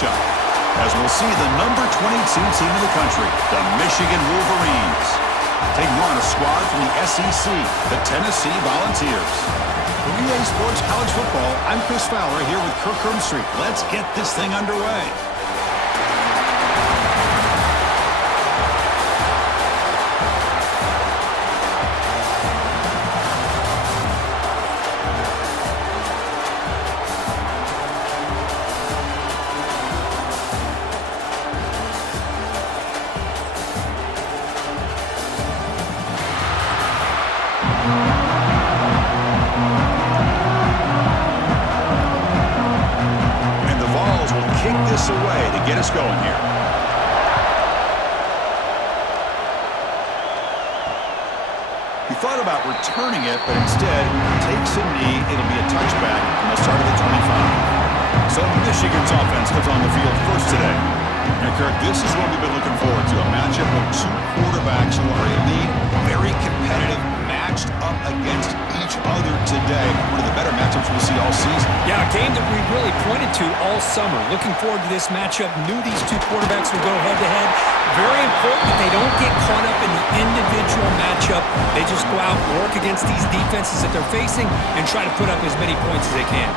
matchup, as we'll see the number 22 team in the country, the Michigan Wolverines, taking on a squad from the SEC, the Tennessee Volunteers. For BowlEA Sports College Football, I'm Chris Fowler here with Kirk Hermstreet. Let's get this thing underway. Away to get us going here. He thought about returning it, but instead takes a knee. It'll be a touchback from the start of the 25. So Michigan's offense comes on the field first today. And Kirk, this is what we've been looking forward to, a matchup of two quarterbacks who are elite, very competitive, matched up against each other today. One of the better matchups we'll see all season. Yeah, a game that we really pointed to all summer. Looking forward to this matchup. Knew these two quarterbacks would go head-to-head. Very important that they don't get caught up in the individual matchup. They just go out and work against these defenses that they're facing and try to put up as many points as they can.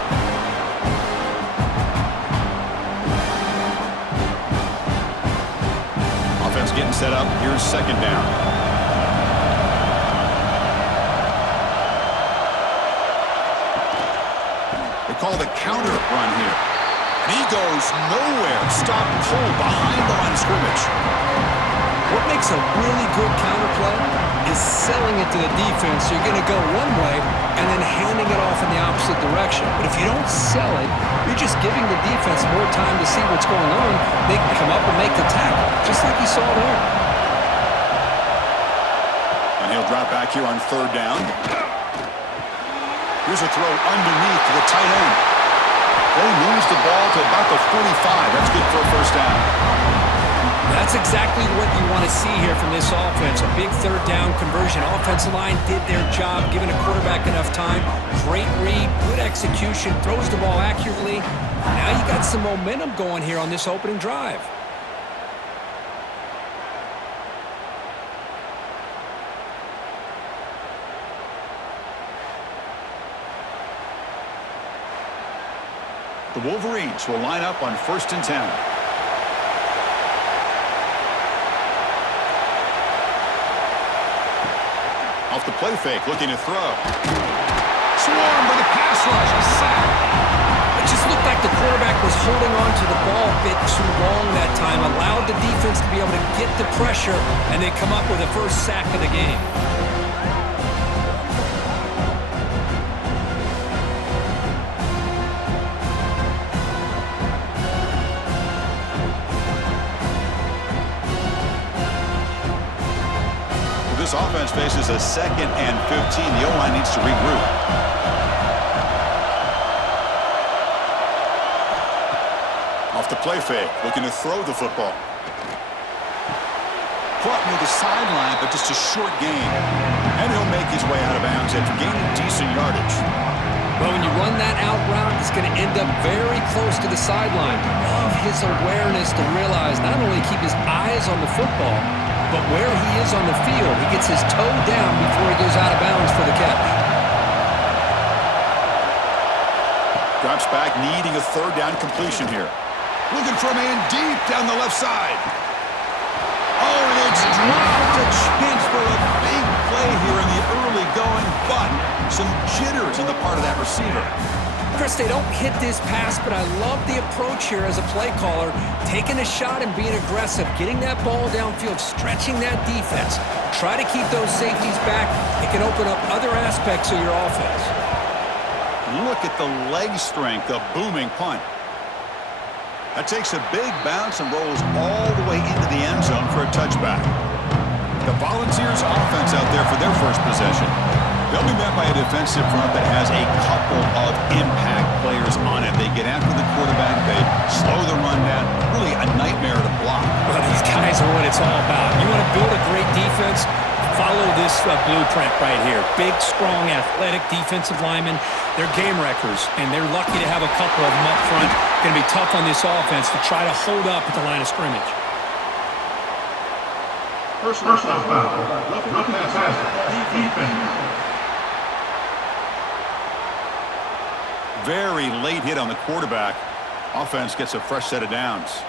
Offense getting set up. Here's second down. Called a counter run here. And he goes nowhere. Stopped cold behind the line of scrimmage. What makes a really good counter play is selling it to the defense. So you're going to go one way and then handing it off in the opposite direction. But if you don't sell it, you're just giving the defense more time to see what's going on. They can come up and make the tackle, just like you saw there. And he'll drop back here on third down. Here's a throw underneath to the tight end. They moves the ball to about the 45. That's good for a first down. That's exactly what you want to see here from this offense. A big third down conversion. Offensive line did their job, giving a quarterback enough time. Great read, good execution, throws the ball accurately. Now you got some momentum going here on this opening drive. The Wolverines will line up on 1st and 10. Off the play fake, looking to throw. Swarmed by the pass rush. A sack. It just looked like the quarterback was holding on to the ball a bit too long that time. Allowed the defense to be able to get the pressure, and they come up with the first sack of the game. This offense faces a 2nd and 15. The O-line needs to regroup. Off the play fake, looking to throw the football. Caught near the sideline, but just a short gain. And he'll make his way out of bounds after gaining decent yardage. Well, when you run that out route, it's going to end up very close to the sideline. Love his awareness to realize not only keep his eyes on the football, but where he is on the field, he gets his toe down before he goes out of bounds for the catch. Drops back, needing a third down completion here. Looking for a man deep down the left side. Oh, and it's dropped. A chance for a big play here in the early going, but some jitters on the part of that receiver. Chris, they don't hit this pass, but I love the approach here as a play caller, taking a shot and being aggressive, getting that ball downfield, stretching that defense. Try to keep those safeties back. It can open up other aspects of your offense. Look at the leg strength, a booming punt. That takes a big bounce and rolls all the way into the end zone for a touchback. The Volunteers offense out there for their first possession. They'll be met by a defensive front that has a couple of impact players on it. They get after the quarterback. They slow the run down. Really a nightmare to block. Well, these guys are what it's all about. You want to build a great defense, Follow this blueprint right here. Big, strong, athletic defensive linemen. They're game wreckers, and they're lucky to have a couple of them up front. Going to be tough on this offense to try to hold up at the line of scrimmage. Personal foul. Roughing the passer. Defense. Very late hit on the quarterback. Offense gets a fresh set of downs.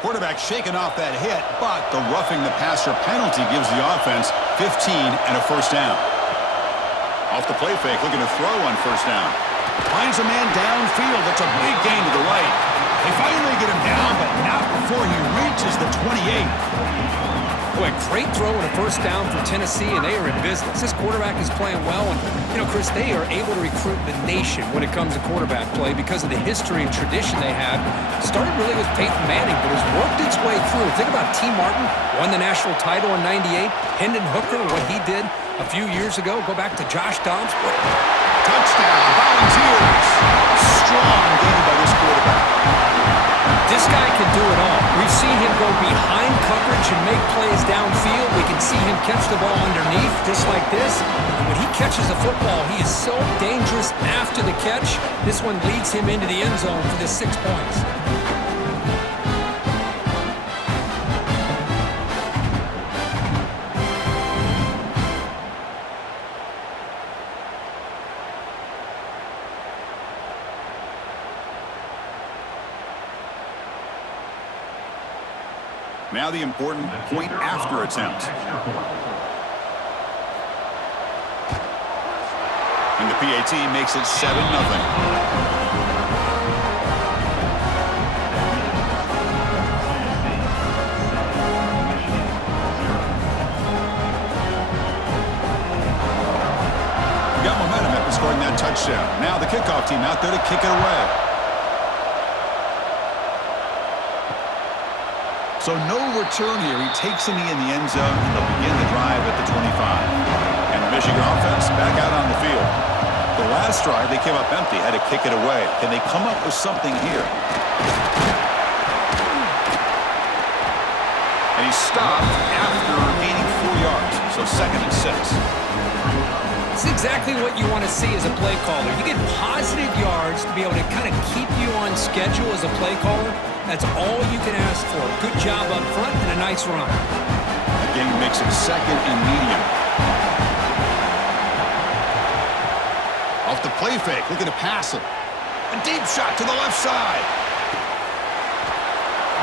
Quarterback shaking off that hit, but the roughing the passer penalty gives the offense 15 and a first down. Off the play fake, looking to throw on first down. Finds a man downfield. That's a big gain to the right. They finally get him down, but not before he reaches the 28. Boy, great throw and a first down for Tennessee, and they are in business. This quarterback is playing well, and, Chris, they are able to recruit the nation when it comes to quarterback play because of the history and tradition they have. Started really with Peyton Manning, but has worked its way through. Think about T. Martin, won the national title in '98. Hendon Hooker, what he did a few years ago. Go back to Josh Dobbs. Touchdown, Volunteers. Strong game by this quarterback. This guy can do it all. We've seen him go behind coverage and make plays downfield. We can see him catch the ball underneath, just like this. And when he catches the football, he is so dangerous after the catch. This one leads him into the end zone for the 6 points. Now the important point after attempt. And the PAT makes it 7-0. Got momentum after scoring that touchdown. Now the kickoff team out there to kick it away. So no return here. He takes a knee in the end zone, and they'll begin the drive at the 25. And the Michigan offense back out on the field. The last drive, they came up empty, had to kick it away. Can they come up with something here? And he stopped after gaining 4 yards, so 2nd and 6. It's exactly what you want to see as a play caller. You get positive yards to be able to kind of keep you on schedule as a play caller. That's all you can ask for. Good job up front and a nice run. The game makes it 2nd and medium. Off the play fake, looking to pass it. A deep shot to the left side.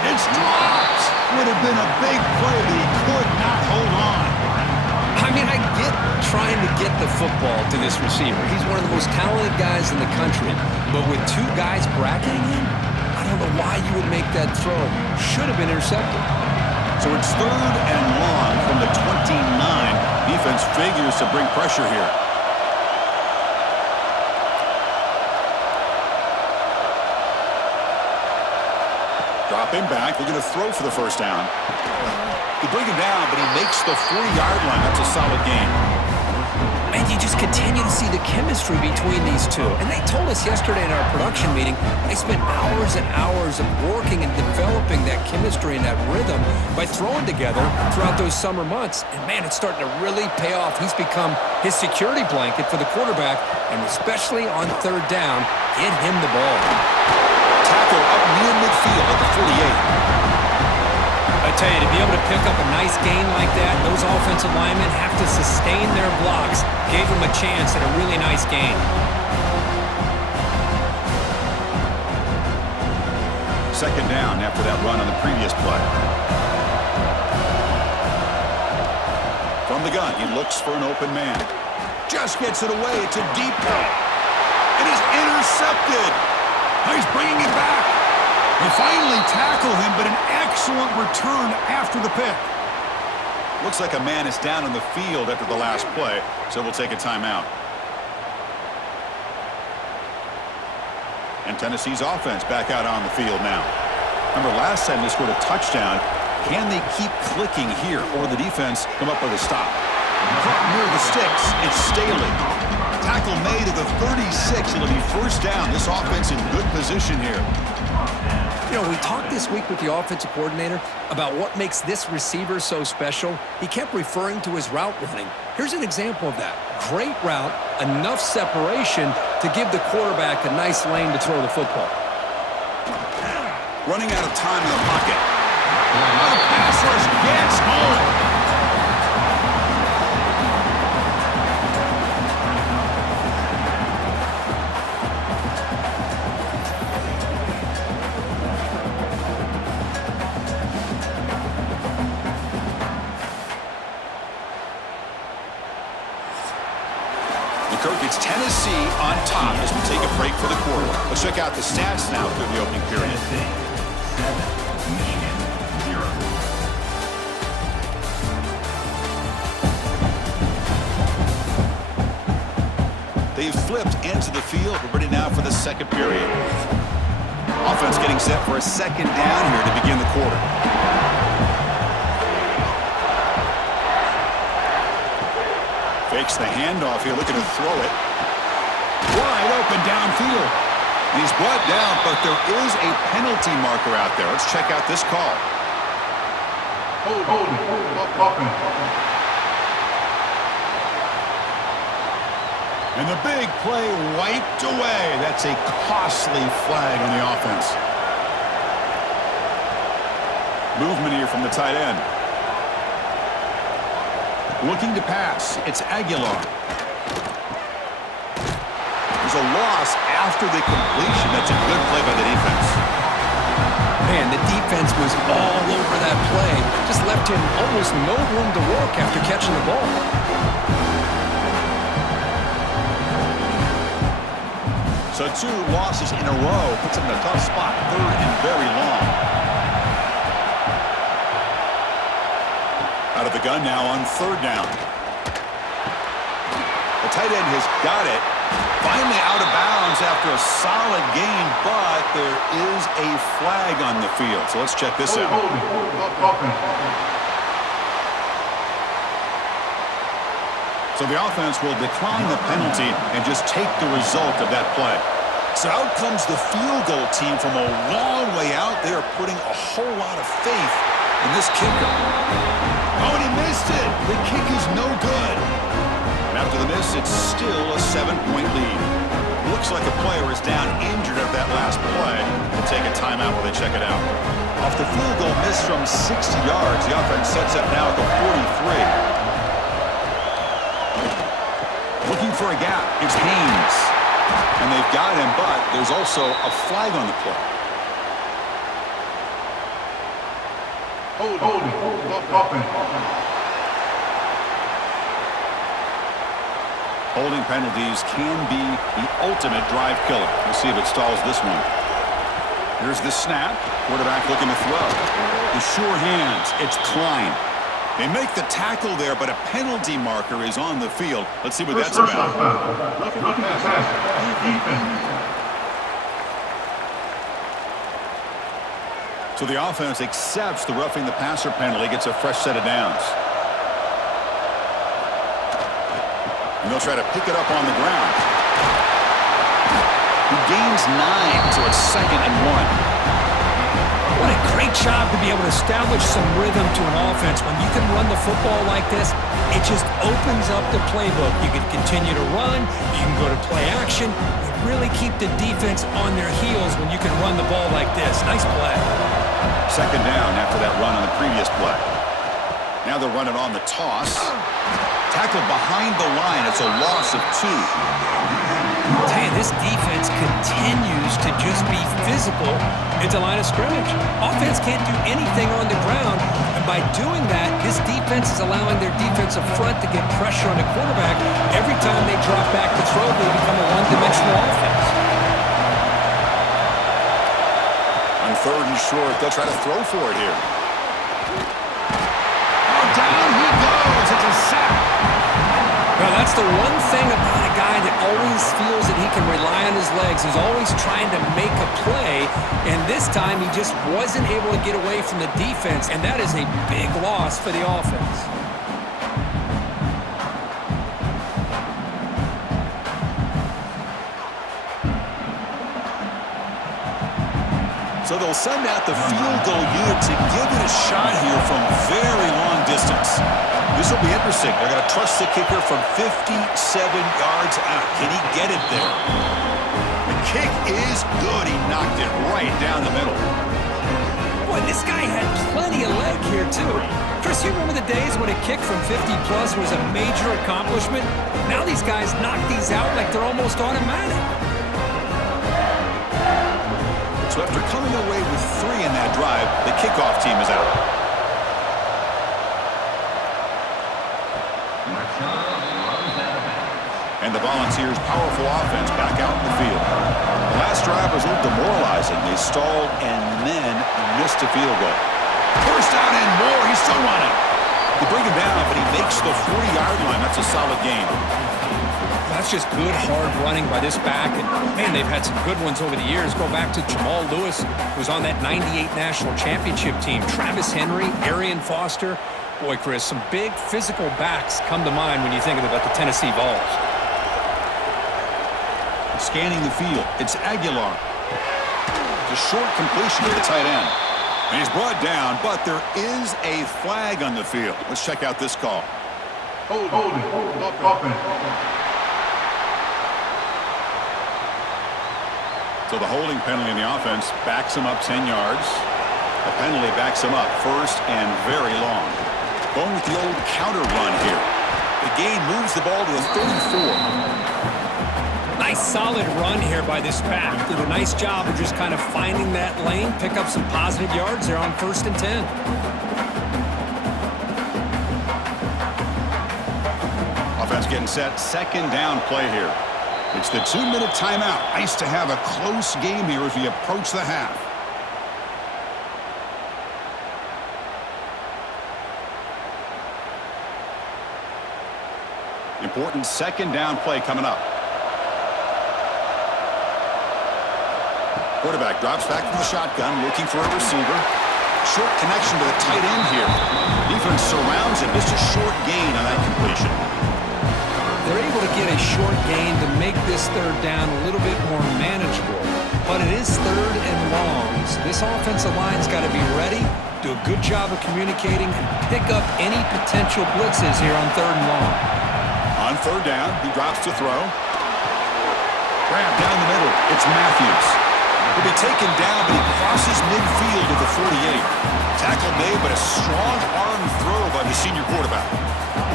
It's dropped. Would have been a big play, but he could not hold on. I mean, I get trying to get the football to this receiver. He's one of the most talented guys in the country. But with 2 guys bracketing him, I don't know why you would make that throw. Should have been intercepted. So it's 3rd and long from the 29. Defense figures to bring pressure here. Dropping back, looking to throw for the first down. They bring him down, but he makes the 40-yard line. That's a solid game. And you just continue to see the chemistry between these two. And they told us yesterday in our production meeting, they spent hours and hours of working and developing that chemistry and that rhythm by throwing together throughout those summer months. And, man, it's starting to really pay off. He's become his security blanket for the quarterback, and especially on 3rd down, get him the ball. Tackle up near midfield at the 48. I tell you, to be able to pick up a nice gain like that, those offensive linemen have to sustain their blocks. Gave them a chance at a really nice gain. Second down after that run on the previous play. From the gun, he looks for an open man. Just gets it away. It's a deep ball. It is intercepted. He's bringing it back. They finally tackle him, but an excellent return after the pick. Looks like a man is down on the field after the last play, so we'll take a timeout. And Tennessee's offense back out on the field now. Remember, last time they scored a touchdown. Can they keep clicking here, or the defense come up with a stop? Caught near the sticks. It's Staley. Tackle made at the 36. It'll be first down. This offense in good position here. You know, we talked this week with the offensive coordinator about what makes this receiver so special. He kept referring to his route running. Here's an example of that. Great route, enough separation to give the quarterback a nice lane to throw the football. Running out of time in the pocket. Now the pass rush gets home. It's Tennessee on top as we take a break for the quarter. Let's check out the stats now through the opening period. Tennessee 7, Michigan 0. They've flipped into the field. We're ready now for the second period. Offense getting set for a second down here to begin the quarter. Fakes the handoff here, looking to throw it. Wide open downfield. And he's brought down, but there is a penalty marker out there. Let's check out this call. Holding. And the big play wiped away. That's a costly flag on the offense. Movement here from the tight end. Looking to pass. It's Aguilar. There's a loss after the completion. That's a good play by the defense. Man, the defense was all over that play. Just left him almost no room to work after catching the ball. So 2 losses in a row puts him in a tough spot. 3rd and very long. Out of the gun now on 3rd down. The tight end has got it. Finally out of bounds after a solid gain, but there is a flag on the field. So let's check this out. So the offense will decline the penalty and just take the result of that play. So out comes the field goal team from a long way out. They are putting a whole lot of faith in this kicker. Oh, and he missed it. The kick is no good. And after the miss, it's still a 7-point lead. Looks like a player is down injured at that last play. We'll take a timeout while they check it out. Off the field goal miss from 60 yards, the offense sets up now at the 43. Looking for a gap. It's Haynes. And they've got him, but there's also a flag on the play. Holding penalties can be the ultimate drive killer. We'll see if it stalls this one. Here's the snap. Quarterback looking to throw. The sure hands. It's Klein. They make the tackle there, but a penalty marker is on the field. Let's see what that's about. So the offense accepts the roughing the passer penalty, gets a fresh set of downs. And they'll try to pick it up on the ground. He gains 9, so it's 2nd and 1. What a great job to be able to establish some rhythm to an offense. When you can run the football like this, it just opens up the playbook. You can continue to run. You can go to play action. You really keep the defense on their heels when you can run the ball like this. Nice play. 2nd down after that run on the previous play. Now they're running on the toss. Tackled behind the line. It's a loss of 2. Hey, this defense continues to just be physical at the line of scrimmage. Offense can't do anything on the ground, and by doing that, this defense is allowing their defensive front to get pressure on the quarterback. Every time they drop back to throw, they become a one-dimensional offense. On 3rd and short, they'll try to throw for it here. Oh, down he goes. It's a sack. Well, that's the one thing about a guy that always feels that he can rely on his legs. He's always trying to make a play, and this time he just wasn't able to get away from the defense, and that is a big loss for the offense. So they'll send out the field goal unit to give it a shot here from very long distance. This will be interesting. They're going to trust the kicker from 57 yards out. Can he get it there? The kick is good. He knocked it right down the middle. Boy, this guy had plenty of leg here, too. Chris, you remember the days when a kick from 50-plus was a major accomplishment? Now these guys knock these out like they're almost automatic. So after coming away with 3 in that drive, the kickoff team is out. And the Volunteers' powerful offense back out in the field. The last drive was a little demoralizing. They stalled and then missed a field goal. First down and more. He's still running. They bring him down, but he makes the 40-yard line. That's a solid game. That's just good, hard running by this back. And, man, they've had some good ones over the years. Go back to Jamal Lewis, who was on that 98 National Championship team. Travis Henry, Arian Foster. Boy, Chris, some big physical backs come to mind when you think about the Tennessee Vols. Scanning the field. It's Aguilar. It's a short completion to the tight end. And he's brought down, but there is a flag on the field. Let's check out this call. Hold it. Offense. So the holding penalty in the offense backs him up 10 yards. The penalty backs him up first and very long. Going with the old counter run here. The gain moves the ball to the 34. Nice solid run here by this back. Did a nice job of just kind of finding that lane, pick up some positive yards there on 1st and 10. Offense getting set. 2nd down play here. It's the 2-minute timeout. Nice to have a close game here as we approach the half. Important 2nd down play coming up. Quarterback drops back from the shotgun, looking for a receiver. Short connection to the tight end here. Defense surrounds him. Just a short gain on that completion. They're able to get a short gain to make this 3rd down a little bit more manageable. But it is 3rd and long, so this offensive line's got to be ready, do a good job of communicating, and pick up any potential blitzes here on 3rd and long. On 3rd down, he drops to throw. Grab down the middle. It's Matthews. He'll be taken down, but he crosses midfield to the 48. Tackle made, but a strong arm throw by the senior quarterback.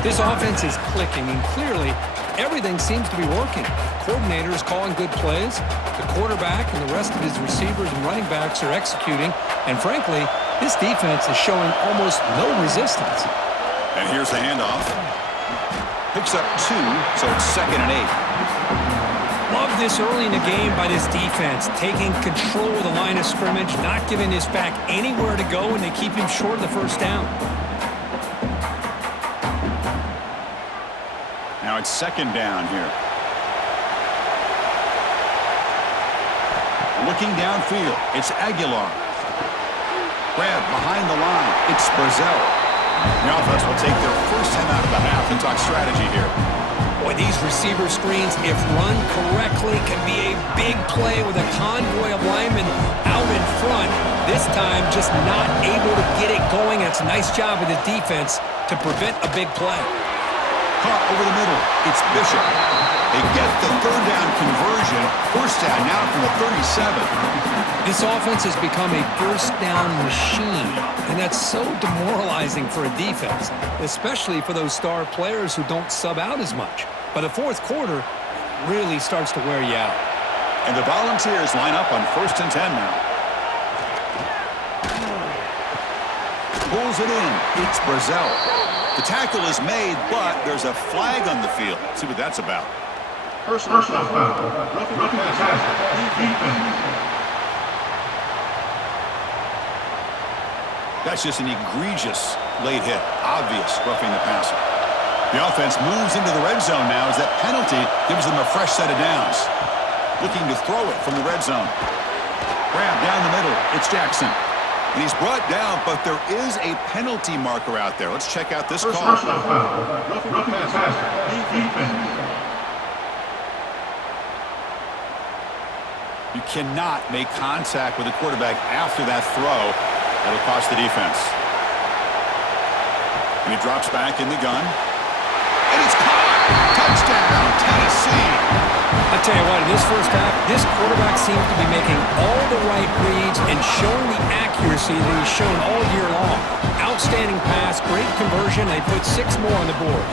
This offense is clicking, and clearly everything seems to be working. The coordinator is calling good plays. The quarterback and the rest of his receivers and running backs are executing. And frankly, this defense is showing almost no resistance. And here's the handoff. Picks up 2, so it's 2nd and 8. Love this early in the game by this defense, taking control of the line of scrimmage, not giving this back anywhere to go, and they keep him short of the 1st down. Now it's 2nd down here. Looking downfield, it's Aguilar. Grab behind the line, it's Brazel. The offense will take their first time out of the half and talk strategy here. Boy, these receiver screens, if run correctly, can be a big play with a convoy of linemen out in front. This time, just not able to get it going. It's a nice job of the defense to prevent a big play. Caught over the middle. It's Bishop. They get the 3rd down conversion. 1st down now from the 37. This offense has become a 1st down machine, and that's so demoralizing for a defense, especially for those star players who don't sub out as much. By the 4th quarter, it really starts to wear you out. And the Volunteers line up on 1st and 10 now. Pulls it in. It's Brazel. The tackle is made, but there's a flag on the field. Let's see what that's about. Personal foul. Roughing the passer. Defense. That's just an egregious late hit. Obvious roughing the passer. The offense moves into the red zone now as that penalty gives them a fresh set of downs. Looking to throw it from the red zone. Grab down the middle. It's Jackson. And he's brought down, but there is a penalty marker out there. Let's check out this call. Personal foul. Roughing the passer. Defense. You cannot make contact with the quarterback after that throw. That'll cost the defense. And he drops back in the gun. And it's caught! Touchdown, Tennessee! I tell you what, in this first half, this quarterback seems to be making all the right reads and showing the accuracy that he's shown all year long. Outstanding pass, great conversion. They put 6 more on the board.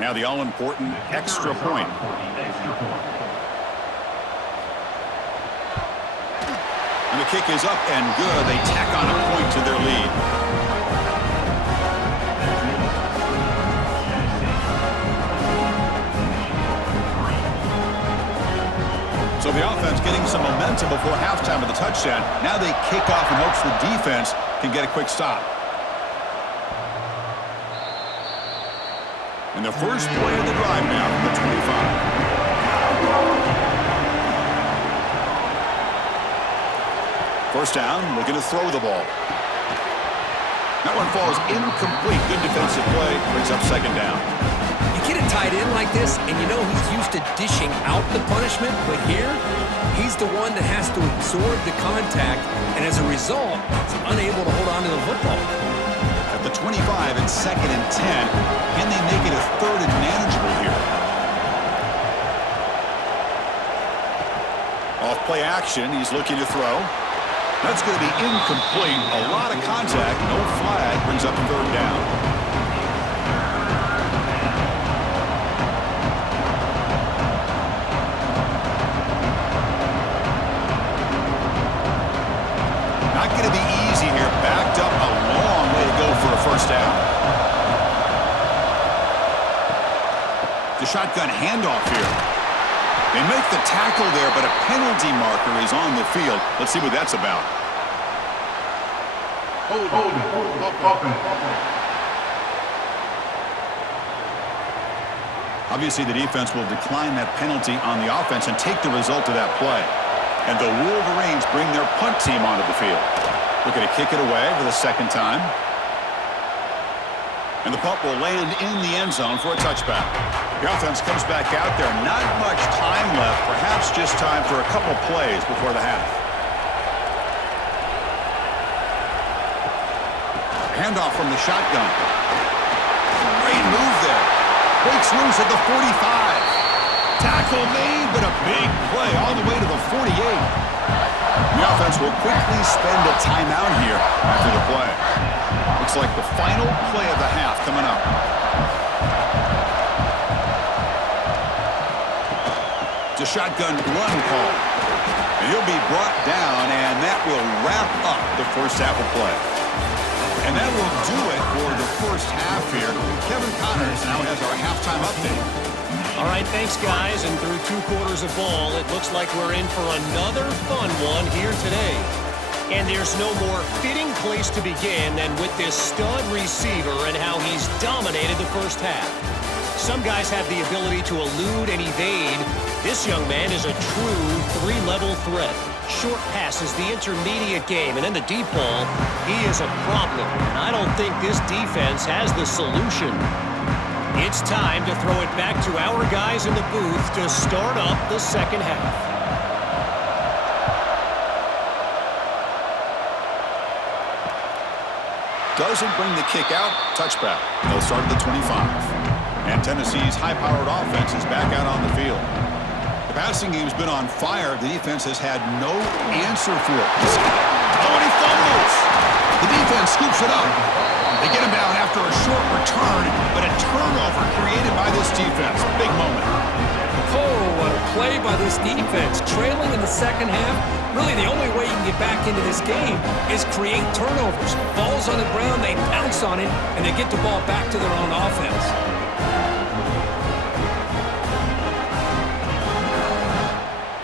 Now the all-important extra point. And the kick is up and good. They tack on a point to their lead. So the offense getting some momentum before halftime with the touchdown. Now they kick off in hopes the defense can get a quick stop. And the first play of the drive now from the 25. First down, looking to throw the ball. That one falls incomplete. Good defensive play, brings up second down. You get a tight end like this, and you know he's used to dishing out the punishment, but here, he's the one that has to absorb the contact, and as a result, he's unable to hold on to the football. At the 25 and 2nd and 10, can they make it a 3rd and manageable here? Off play action, he's looking to throw. That's going to be incomplete. A lot of contact, no flag, brings up 3rd down. Not going to be easy here. Backed up a long way to go for a first down. The shotgun handoff here. They make the tackle there, but a penalty marker is on the field. Let's see what that's about. Obviously, the defense will decline that penalty on the offense and take the result of that play. And the Wolverines bring their punt team onto the field. Looking to kick it away for the 2nd time. And the punt will land in the end zone for a touchback. The offense comes back out there. Not much time left. Perhaps just time for a couple plays before the half. Handoff from the shotgun. Great move there. Breaks loose at the 45. Tackle made, but a big play all the way to the 48. The offense will quickly spend a timeout here after the play. Looks like the final play of the half coming up. It's a shotgun run call. And he'll be brought down, and that will wrap up the first half of play. And that will do it for the first half here. Kevin Connors now has our halftime update. All right, thanks, guys. And through 2 quarters of ball, it looks like we're in for another fun one here today. And there's no more fitting place to begin than with this stud receiver and how he's dominated the first half. Some guys have the ability to elude and evade. This young man is a true 3-level threat. Short passes, the intermediate game, and then the deep ball, he is a problem. And I don't think this defense has the solution. It's time to throw it back to our guys in the booth to start up the second half. Doesn't bring the kick out. Touchback. They'll start at the 25. And Tennessee's high-powered offense is back out on the field. The passing game's been on fire. The defense has had no answer for it. Oh, and he fumbles. The defense scoops it up. They get him down after a short return, but a turnover created by this defense. Big moment. Oh, what a play by this defense. Trailing in the second half, really the only way you can get back into this game is create turnovers. Ball's on the ground, they pounce on it, and they get the ball back to their own offense.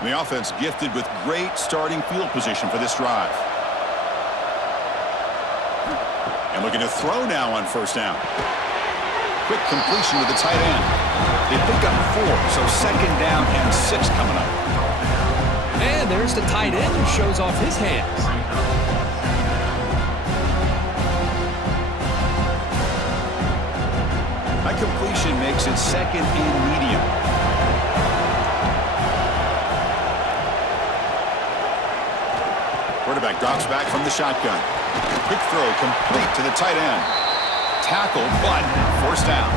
The offense gifted with great starting field position for this drive. And looking to throw now on first down. Quick completion to the tight end. They pick up 4, so second down and 6 coming up. And there's the tight end who shows off his hands. High completion makes it second and medium. Quarterback drops back from the shotgun. Quick throw complete to the tight end. Tackle, but first down.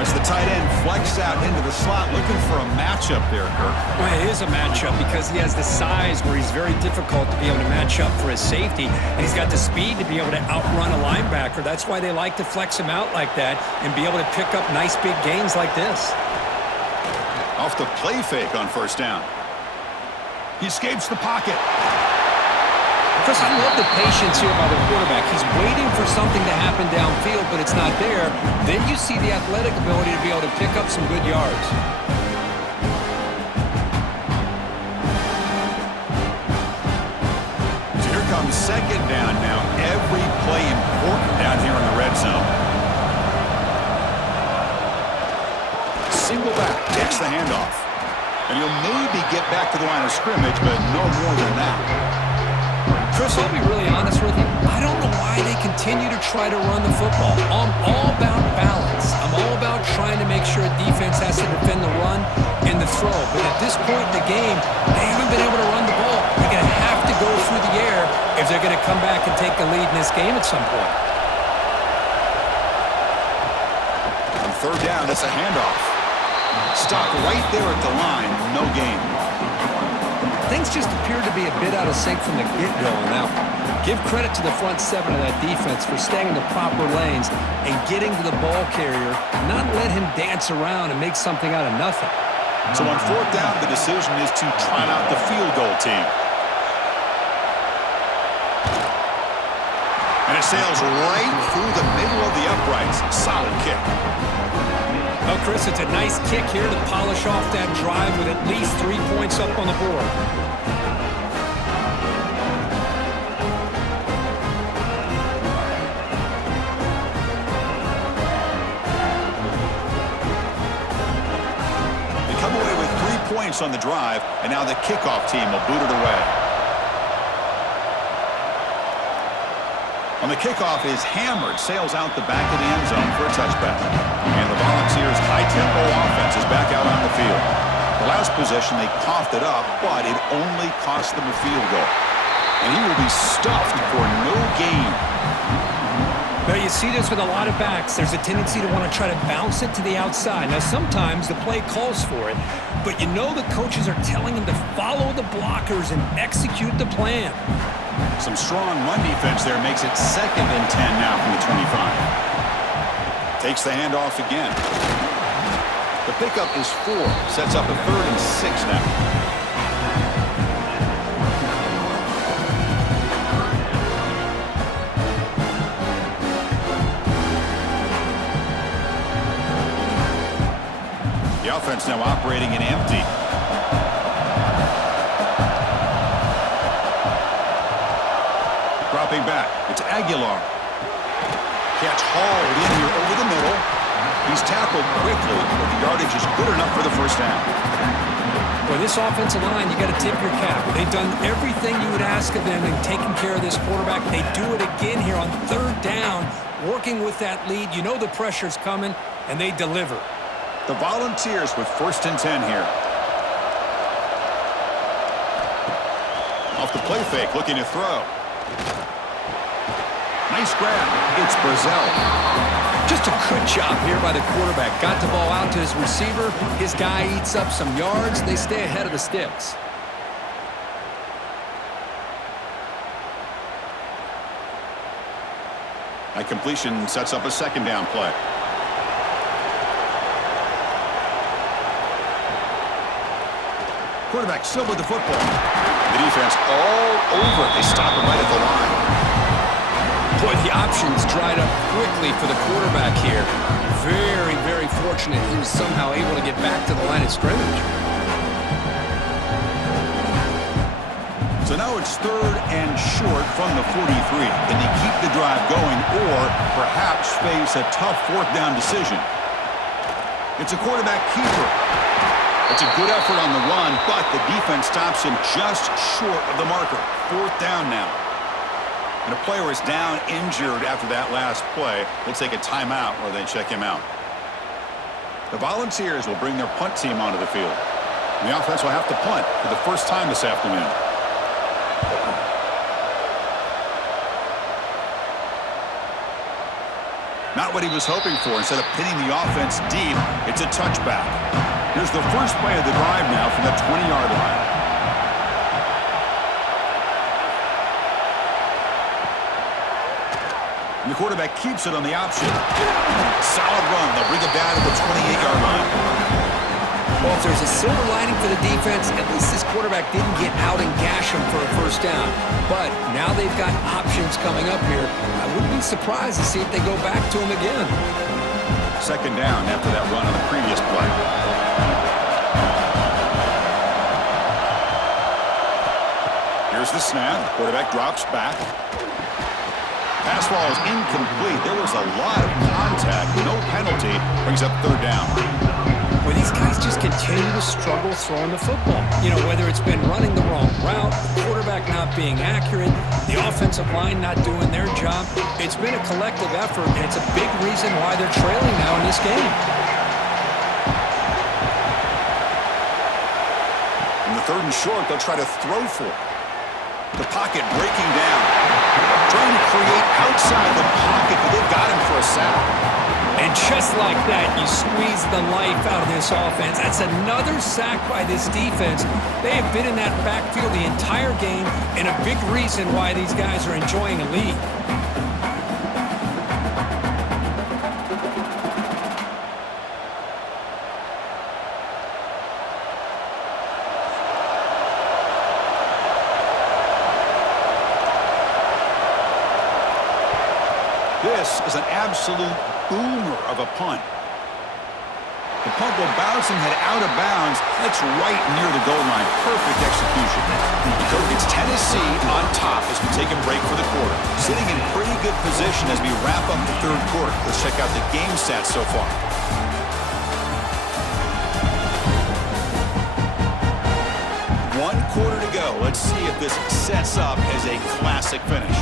As the tight end flex out into the slot, looking for a matchup there, Kirk. Well, it is a matchup because he has the size where he's very difficult to be able to match up for his safety, and he's got the speed to be able to outrun a linebacker. That's why they like to flex him out like that and be able to pick up nice big gains like this. Off the play fake on first down. He escapes the pocket. Chris, I love the patience here by the quarterback. He's waiting for something to happen downfield, but it's not there. Then you see the athletic ability to be able to pick up some good yards. So here comes second down now. Every play important down here in the red zone. Single back takes the handoff. And he'll maybe get back to the line of scrimmage, but no more than that. Chris, I'll be really honest with you. I don't know why they continue to try to run the football. I'm all about balance. I'm all about trying to make sure a defense has to defend the run and the throw. But at this point in the game, they haven't been able to run the ball. They're going to have to go through the air if they're going to come back and take the lead in this game at some point. On third down, it's a handoff. Stopped right there at the line. No gain. Things just appear to be a bit out of sync from the get-go on that one. Give credit to the front 7 of that defense for staying in the proper lanes and getting to the ball carrier, not let him dance around and make something out of nothing. So on fourth down, the decision is to trot out the field goal team. And it sails right through the middle of the uprights. Solid kick. Well, Chris, it's a nice kick here to polish off that drive with at least 3 points up on the board. They come away with 3 points on the drive, and now the kickoff team will boot it away. On the kickoff is hammered, sails out the back of the end zone for a touchback. And the Volunteers' high-tempo offense is back out on the field. The last possession, they coughed it up, but it only cost them a field goal. And he will be stuffed for no gain. Now, you see this with a lot of backs. There's a tendency to want to try to bounce it to the outside. Now, sometimes the play calls for it, but you know the coaches are telling them to follow the blockers and execute the plan. Some strong run defense there makes it 2nd and 10 now from the 25. Takes the handoff again. The pickup is 4. Sets up a 3rd and 6 now. The offense now operating in empty. Dropping back. It's Aguilar. Catch hauled in here over the middle. He's tackled quickly, but the yardage is good enough for the first down. Well, this offensive line, you got to tip your cap. They've done everything you would ask of them in taking care of this quarterback. They do it again here on 3rd down, working with that lead. You know the pressure's coming, and they deliver. The Volunteers with 1st and 10 here. Off the play fake, looking to throw. Nice grab. It's Brazell. Just a good job here by the quarterback. Got the ball out to his receiver. His guy eats up some yards. They stay ahead of the sticks. A completion sets up a 2nd down play. Quarterback still with the football. The defense all over. They stop him right at the line. Boy, the options dried up quickly for the quarterback here. Very, very fortunate he was somehow able to get back to the line of scrimmage. So now it's 3rd and short from the 43. Can they keep the drive going or perhaps face a tough 4th down decision? It's a quarterback keeper. It's a good effort on the run, but the defense stops him just short of the marker. 4th down now. And a player is down injured after that last play. They'll take a timeout or they check him out. The Volunteers will bring their punt team onto the field. And the offense will have to punt for the first time this afternoon. Not what he was hoping for. Instead of pinning the offense deep, it's a touchback. Here's the first play of the drive now from the 20-yard line. And the quarterback keeps it on the option. Solid run. They'll bring it down to the 28-yard line. Well, if there's a silver lining for the defense, at least this quarterback didn't get out and gash him for a first down. But now they've got options coming up here. I wouldn't be surprised to see if they go back to him again. 2nd down after that run on the previous play. Here's the snap. Quarterback drops back. Pass ball is incomplete. There was a lot of contact. No penalty. Brings up 3rd down. Where these guys just continue to struggle throwing the football. You know, whether it's been running the wrong route, the quarterback not being accurate, the offensive line not doing their job. It's been a collective effort, and it's a big reason why they're trailing now in this game. In the 3rd and short, they'll try to throw for it. The pocket breaking down. Trying to create outside the pocket, but they've got him for a sack. And just like that, you squeeze the life out of this offense. That's another sack by this defense. They have been in that backfield the entire game, and a big reason why these guys are enjoying a lead. This is an absolute boomer of a punt. The punt will bounce and head out of bounds. That's right near the goal line. Perfect execution. So it's Tennessee on top as we take a break for the quarter. Sitting in pretty good position as we wrap up the 3rd quarter. Let's check out the game stats so far. One quarter to go. Let's see if this sets up as a classic finish.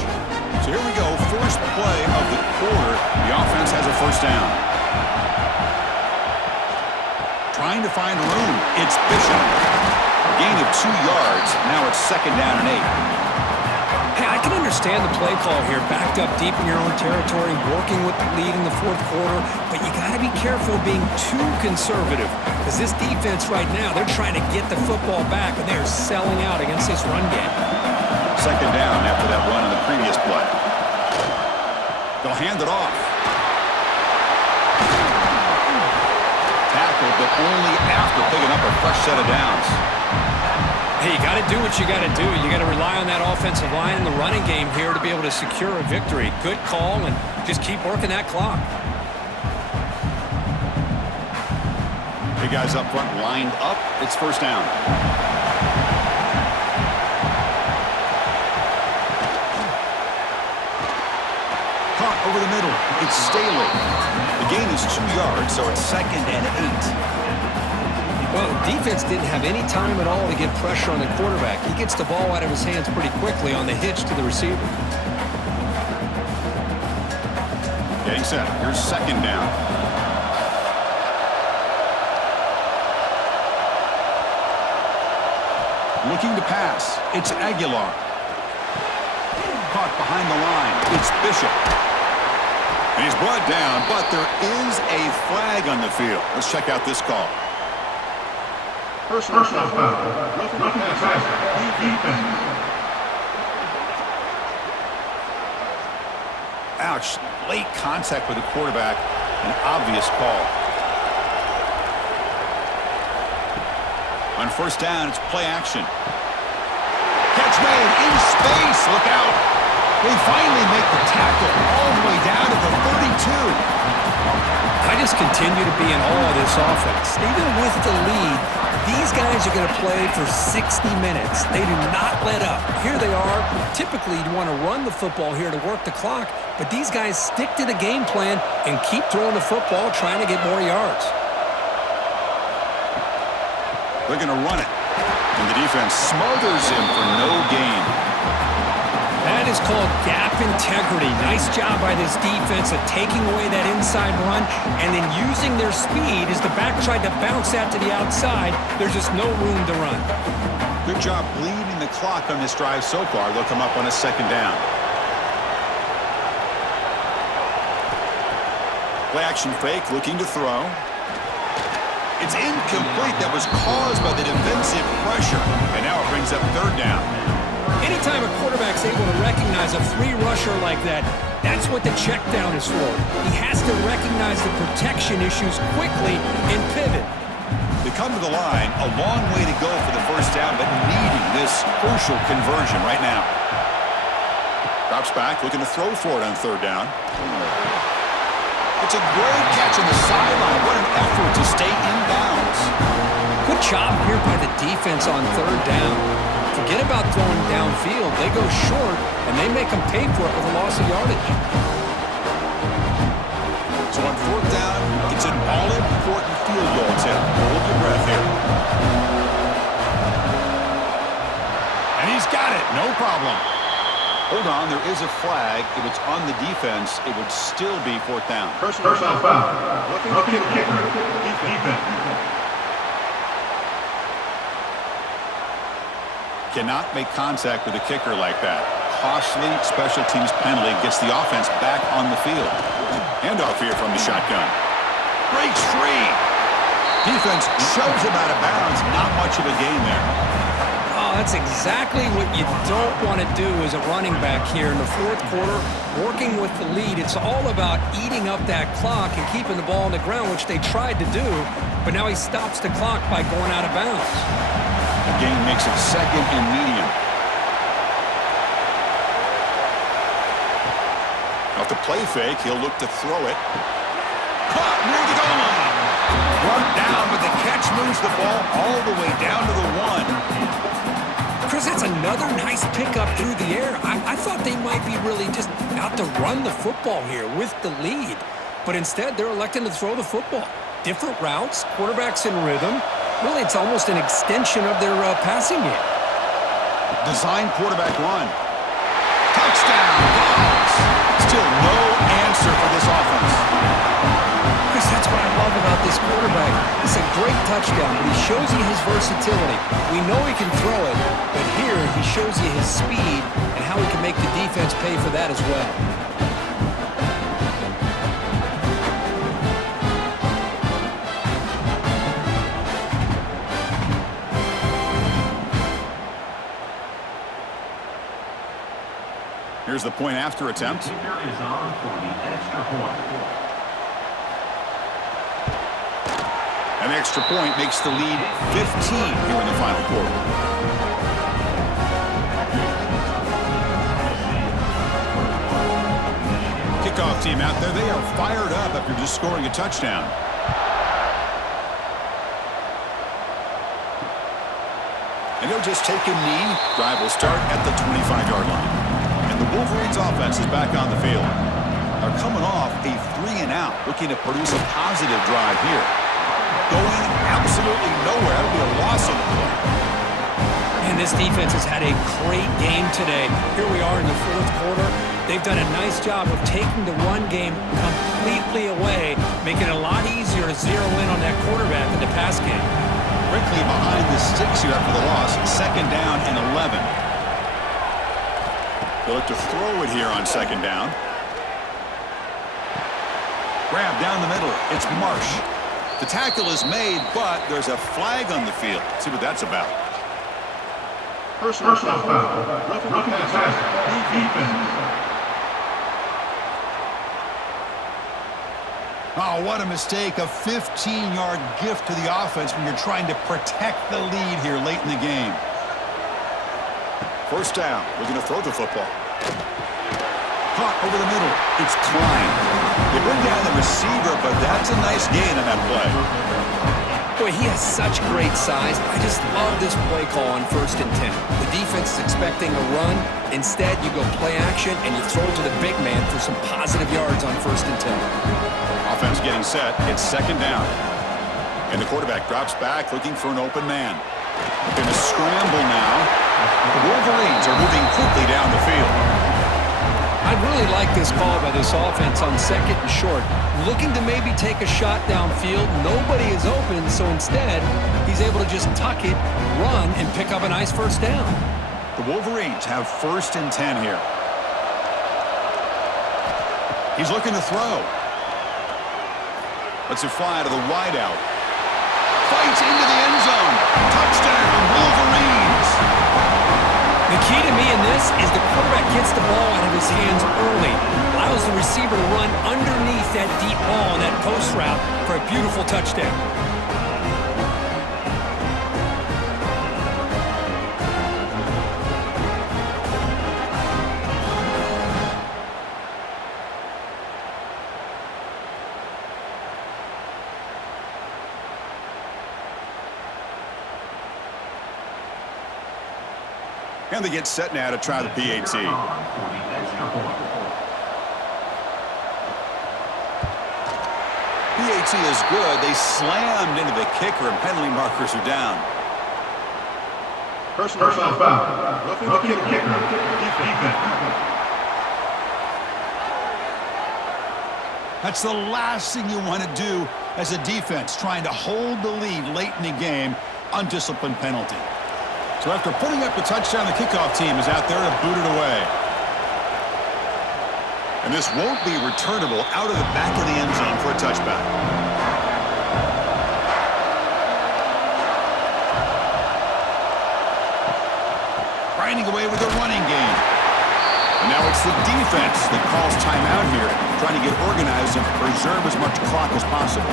So here we go, first play of the quarter. The offense has a 1st down. Trying to find room. It's Bishop. A gain of 2 yards. Now it's 2nd down and 8. Hey, I can understand the play call here. Backed up deep in your own territory, working with the lead in the 4th quarter. But you got to be careful being too conservative. Because this defense right now, they're trying to get the football back, and they're selling out against this run game. 2nd down after that run on the previous play. They'll hand it off. Tackled, but only after picking up a fresh set of downs. Hey, you got to do what you got to do. You got to rely on that offensive line in the running game here to be able to secure a victory. Good call, and just keep working that clock. Big guys up front lined up. It's 1st down. Over the middle, it's Staley. The gain is 2 yards, so it's 2nd and 8. Well, the defense didn't have any time at all to get pressure on the quarterback. He gets the ball out of his hands pretty quickly on the hitch to the receiver. Getting set. Here's 2nd down. Looking to pass. It's Aguilar. Caught behind the line. It's Bishop. And he's brought down, but there is a flag on the field. Let's check out this call. Personal foul. Roughing passer. Defense. Ouch. Late contact with the quarterback. An obvious call. On 1st down, it's play action. Catch made in space. Look out. They finally make the tackle all the way down to the 32. I just continue to be in awe of this offense. Even with the lead, These guys are going to play for 60 minutes. They do not let up. Here they are. Typically, you want to run the football here to work the clock, but these guys stick to the game plan and keep throwing the football, trying to get more yards. They're going to run it, and the defense smothers him for no gain. That is called gap integrity. Nice job by this defense of taking away that inside run and then using their speed as the back tried to bounce that to the outside. There's just no room to run. Good job bleeding the clock on this drive so far. They'll come up on a second down. Play action fake, looking to throw. It's incomplete. That was caused by the defensive pressure. And now it brings up third down. Anytime a quarterback's able to recognize a free rusher like that, that's what the check down is for. He has to recognize the protection issues quickly and pivot. They come to the line, a long way to go for the first down, but needing this crucial conversion right now. Drops back, looking to throw for it on third down. It's a great catch on the sideline. What an effort to stay in bounds. Good job here by the defense on third down. Forget about throwing downfield. They go short, and they make them pay for it with a loss of yardage. So on fourth down, it's an all-important field goal attempt. Hold your breath here. And he's got it. No problem. Hold on. There is a flag. If it's on the defense, it would still be fourth down. Personal foul. Looking kicker. Defense. Cannot make contact with a kicker like that. Costly special teams penalty gets the offense back on the field. Handoff here from the shotgun. Breaks free. Defense shoves him out of bounds. Not much of a gain there. Oh, that's exactly what you don't want to do as a running back here in the fourth quarter. Working with the lead, it's all about eating up that clock and keeping the ball on the ground, which they tried to do, but now he stops the clock by going out of bounds. The game makes it second and medium. Off the play fake, he'll look to throw it. Caught near the goal line. Brought down, but the catch moves the ball all the way down to the one. Chris, that's another nice pickup through the air. I thought they might be really just out to run the football here with the lead. But instead, they're electing to throw the football. Different routes, quarterbacks in rhythm. Really, it's almost an extension of their passing game. Design quarterback run. Touchdown, Vols. Still no answer for this offense. Chris, that's what I love about this quarterback. It's a great touchdown, but he shows you his versatility. We know he can throw it, but here he shows you his speed and how he can make the defense pay for that as well. Here's the point after attempt. Kicker is on for the extra point. An extra point makes the lead 15 here in the final quarter. Kickoff team out there. They are fired up after just scoring a touchdown. And they'll just take a knee. Drive will start at the 25-yard line. And the Wolverines offense is back on the field. They're coming off a 3-and-out, looking to produce a positive drive here. Going absolutely nowhere. That'll be a loss of the play. And this defense has had a great game today. Here we are in the fourth quarter. They've done a nice job of taking the run game completely away, making it a lot easier to zero in on that quarterback in the pass game. Quickly behind the sticks here after the loss. Second down and 11. They'll look to throw it here on second down. Grab down the middle. It's Marsh. The tackle is made, but there's a flag on the field. Let's see what that's about. Personal foul. Roughing the passer. Defense. Oh, what a mistake. A 15-yard gift to the offense when you're trying to protect the lead here late in the game. First down. We're going to throw the football. Caught over the middle. It's Klein. They bring down the receiver, but that's a nice gain on that play. Boy, he has such great size. I just love this play call on 1st and 10. The defense is expecting a run. Instead, you go play action, and you throw to the big man for some positive yards on 1st and 10. Offense getting set. It's 2nd down. And the quarterback drops back looking for an open man. Going to scramble now. The Wolverines are moving quickly down the field. I really like this call by this offense on 2nd and short. Looking to maybe take a shot downfield. Nobody is open, so instead, he's able to just tuck it, run, and pick up a nice 1st down. The Wolverines have 1st and 10 here. He's looking to throw. Lets it fly out of the wideout. Fights into the end zone. Touchdown, Wolverines! The key to me in this is the quarterback gets the ball out of his hands early, allows the receiver to run underneath that deep ball on that post route for a beautiful touchdown. And they get set now to try the PAT. PAT is good. They slammed into the kicker, and penalty markers are down. Personal foul. Roughing the kicker. Defense. That's the last thing you want to do as a defense, trying to hold the lead late in the game. Undisciplined penalty. So after putting up the touchdown, the kickoff team is out there to boot it away. And this won't be returnable out of the back of the end zone for a touchback. Grinding away with a running game. And now it's the defense that calls timeout here, trying to get organized and preserve as much clock as possible.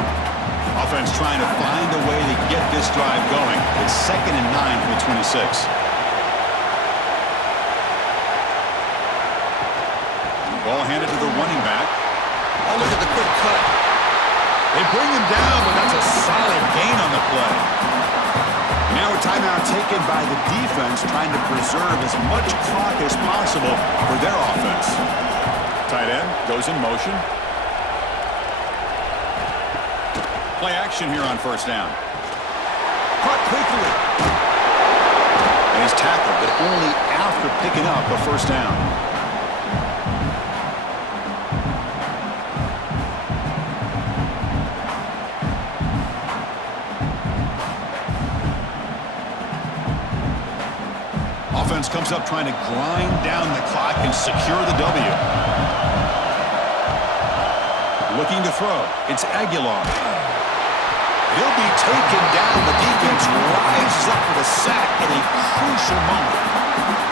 Offense trying to find a way to get this drive going. It's 2nd and 9 from the 26. Ball handed to the running back. Oh, look at the quick cut. They bring him down, but that's a solid gain on the play. Now a timeout taken by the defense, trying to preserve as much clock as possible for their offense. Tight end goes in motion. Play action here on 1st down. Caught quickly. And he's tackled, but only after picking up a 1st down. Offense comes up trying to grind down the clock and secure the W. Looking to throw. It's Aguilar. He'll be taken down. The defense rises up with a sack at a crucial moment.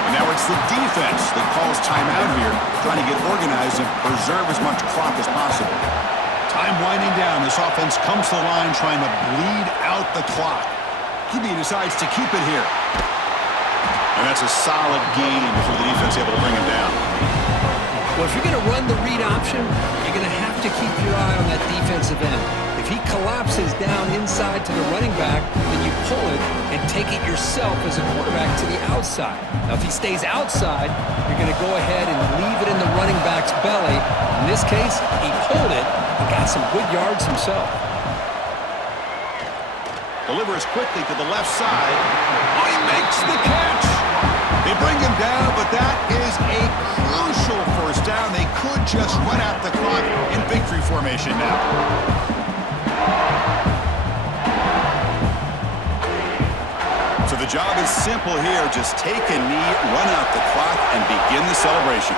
And now it's the defense that calls timeout here, trying to get organized and preserve as much clock as possible. Time winding down. This offense comes to the line trying to bleed out the clock. QB decides to keep it here. And that's a solid gain for the defense, able to bring him down. Well, if you're going to run the read option, you're going to have to keep your eye on that defensive end. If he collapses down inside to the running back, then you pull it and take it yourself as a quarterback to the outside. Now, if he stays outside, you're going to go ahead and leave it in the running back's belly. In this case, he pulled it and got some good yards himself. Delivers quickly to the left side. Oh, he makes the catch. They bring him down, but that is a crucial 1st down. They could just run out the clock in victory formation now. So the job is simple here. Just take a knee, run out the clock, and begin the celebration.